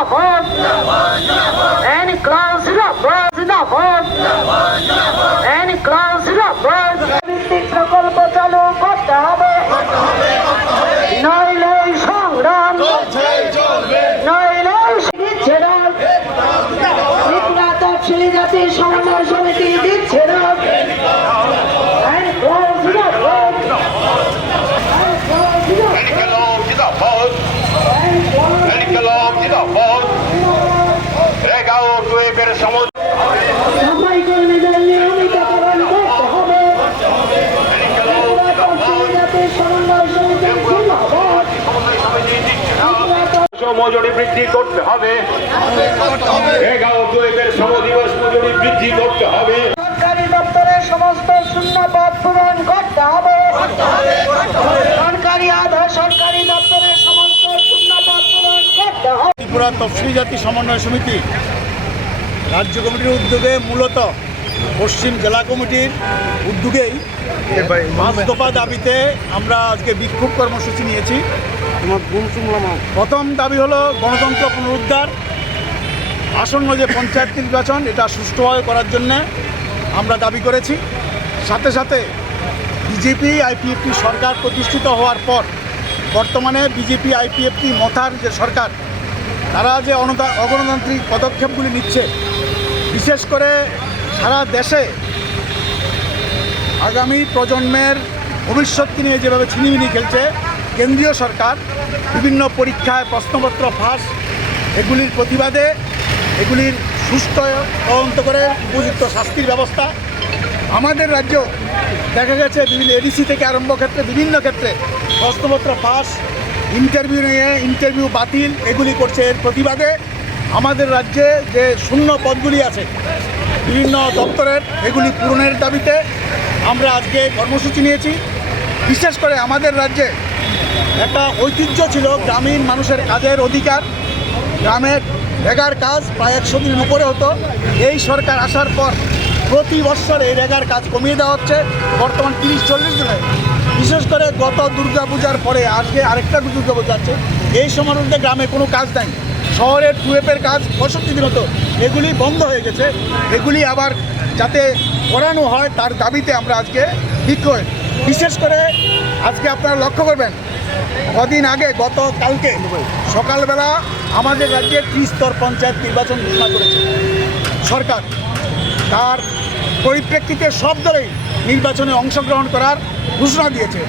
জিন্দাবাদ এনক্লাব জিন্দাবাদ জিন্দাবাদ এনক্লাব জিন্দাবাদ ভিত্তিক প্রকল্প চালু করতে হবে নইলে সংগ্রাম নইলে দিচ্ছে না ত্রিপুরা তফসিলি জাতি সমন্বয় সমিতি দিচ্ছে না এনক্লাব জিন্দাবাদ সাফাই কর্মীদের নিয়মিতকরণ করতে হবে মজুরি বৃদ্ধি করতে হবে 11/2 সমদিবস মজুরি বৃদ্ধি করতে হবে সরকারি দপ্তরের সমস্ত শূন্য পদ পূরণ করতে হবে সরকারি আধা সরকারি দপ্তরের সমস্ত শূন্য পদ পূরণ করতে হবে। ত্রিপুরা তফসিলি জাতি সমন্বয় সমিতি রাজ্য কমিটির উদ্যোগে মূলত পশ্চিম জেলা কমিটির উদ্যোগেই 5 দফা দাবিতে আমরা আজকে বিক্ষোভ কর্মসূচি নিয়েছি। প্রথম দাবি হলো গণতন্ত্র পুনরুদ্ধার, আসন্ন যে পঞ্চায়েত নির্বাচন এটা সুষ্ঠুভাবে করার জন্যে আমরা দাবি করেছি। সাথে সাথে বিজেপি আইপিএফটি সরকার প্রতিষ্ঠিত হওয়ার পর বর্তমানে বিজেপি আইপিএফটি মথার যে সরকার তারা যে অগণতান্ত্রিক পদক্ষেপগুলি নিচ্ছে, বিশেষ করে সারা দেশে আগামী প্রজন্মের ভবিষ্যৎকে নিয়ে যেভাবে ছিনিমিনি খেলছে কেন্দ্রীয় সরকার, বিভিন্ন পরীক্ষায় প্রশ্নপত্র ফাঁস, এগুলির প্রতিবাদে এগুলির সুষ্ঠু তদন্ত করে উপযুক্ত শাস্তির ব্যবস্থা। আমাদের রাজ্য দেখা গেছে বিভিন্ন এডিসি থেকে আরম্ভ ক্ষেত্রে বিভিন্ন ক্ষেত্রে প্রশ্নপত্র ফাঁস, ইন্টারভিউ নিয়ে ইন্টারভিউ বাতিল এগুলি করছে। এর প্রতিবাদে আমাদের রাজ্যে যে শূন্য পদগুলি আছে বিভিন্ন দপ্তরের এগুলি পূরণের দাবিতে আমরা আজকে কর্মসূচি নিয়েছি। বিশেষ করে আমাদের রাজ্যে একটা ঐতিহ্য ছিল গ্রামীণ মানুষের কাজের অধিকার, গ্রামের রেগার কাজ প্রায় 100 দিনের উপরে হতো। এই সরকার আসার পর প্রতি বছর এই রেগার কাজ কমিয়ে দেওয়া হচ্ছে, বর্তমান 30-40 দিনে। বিশেষ করে গত দুর্গাপূজার পরে আজকে আরেকটা দুর্গাপূজা আছে, এই সময়ের মধ্যে গ্রামে কোনো কাজ নাই। শহরের টুয়েপের কাজ 65 দিন হতো, এগুলি বন্ধ হয়ে গেছে। এগুলি আবার যাতে করানো হয় তার দাবিতে আমরা আজকে বিক্ষোভ। বিশেষ করে আজকে আপনারা লক্ষ্য করবেন কদিন আগে গতকালকে সকালবেলা আমাদের রাজ্যে 30 স্তর পঞ্চায়েত নির্বাচন ঘোষণা করেছে সরকার। তার পরিপ্রেক্ষিতে সব দলেই নির্বাচনে অংশগ্রহণ করার ঘোষণা দিয়েছে।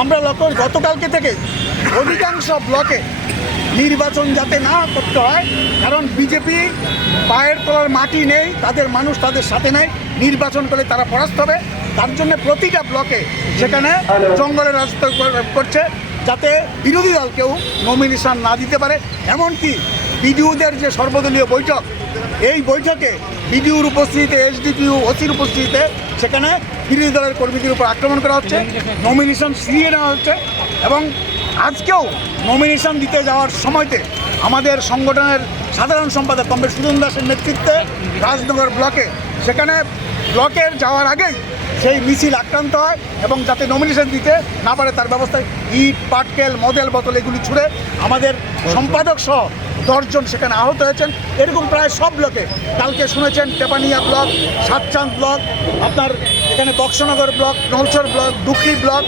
আমরা লক্ষ্য গতকালকে থেকে অধিকাংশ ব্লকে নির্বাচন যাতে না করতে হয়, কারণ বিজেপি পায়ের তলার মাটি নেই, তাদের মানুষ তাদের সাথে নেই, নির্বাচন করলে তারা পরাস্ত হবে। তার জন্য প্রতিটা ব্লকে সেখানে জঙ্গলের রাজত্ব করছে যাতে বিরোধী দল কেউ নমিনেশন না দিতে পারে। এমনকি বিডিওদের যে সর্বদলীয় বৈঠক, এই বৈঠকে বিডিওর উপস্থিতিতে এসডিপিও ওসির উপস্থিতিতে সেখানে বিরোধী দলের কর্মীদের উপর আক্রমণ করা হচ্ছে, নমিনেশন ফিরিয়ে নেওয়া হচ্ছে। এবং আজকেও নমিনেশন দিতে যাওয়ার সময়তে আমাদের সংগঠনের সাধারণ সম্পাদক কমরেড সুজন দাসের নেতৃত্বে রাজনগর ব্লকে সেখানে ব্লকের যাওয়ার আগেই সেই মিছিল আক্রান্ত হয় এবং যাতে নমিনেশন দিতে না পারে তার ব্যবস্থায় ইট, পাটকেল, মদের বোতল এগুলি ছুঁড়ে আমাদের সম্পাদক সহ 10 জন সেখানে আহত হয়েছেন। এরকম প্রায় সব ব্লকে কালকে শুনেছেন টেপানিয়া ব্লক, সাতচাঁদ ব্লক, আপনার এখানে Boxanagar block, Nalchar block, Dukli block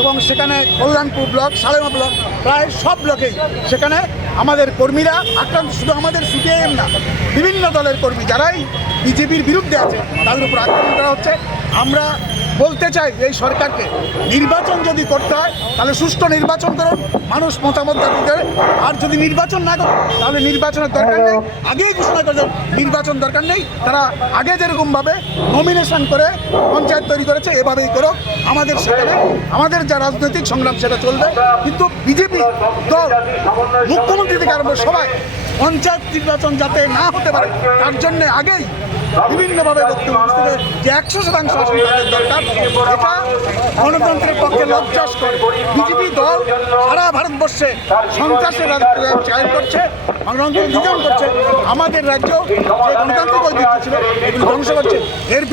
এবং সেখানে কল্যাণপুর ব্লক, সালেমা ব্লক, প্রায় সব ব্লকেই সেখানে আমাদের কর্মীরা আক্রান্ত। শুধু আমাদের সিপিআইএম না, বিভিন্ন দলের কর্মী যারাই বিজেপির বিরুদ্ধে আছে তাদের উপর আক্রমণ করা হচ্ছে। আমরা বলতে চাই এই সরকারকে, নির্বাচন যদি করতে হয় তাহলে সুষ্ঠু নির্বাচন করুন, মানুষ মতামত দিতে। আর যদি নির্বাচন না করুন তাহলে নির্বাচনের দরকার নেই, আগেই ঘোষণা করে দেন নির্বাচন দরকার নেই। তারা আগে যেরকমভাবে নমিনেশন করে পঞ্চায়েত তৈরি করেছে এভাবেই করুক। আমাদের সেখানে আমাদের যা রাজনৈতিক সংগ্রাম সেটা চলবে। কিন্তু বিজেপি দল মুখ্যমন্ত্রী থেকে আরম্ভ সবাই পঞ্চায়েত নির্বাচন যাতে না হতে পারে তার জন্য আগেই বিভিন্নভাবে বক্তব্য যে 100% আসন তাদের দরকার। এটা গণতন্ত্রের পক্ষে লজ্জাস্কর। বিজেপি দল সারা ভারতবর্ষে সন্ত্রাসের চায়ন করছে, গণতন্ত্র নিধন করছে। আমাদের রাজ্য যে গণতান্ত্রিক ঐতিহ্য ছিল এগুলি ধ্বংস করছে। এর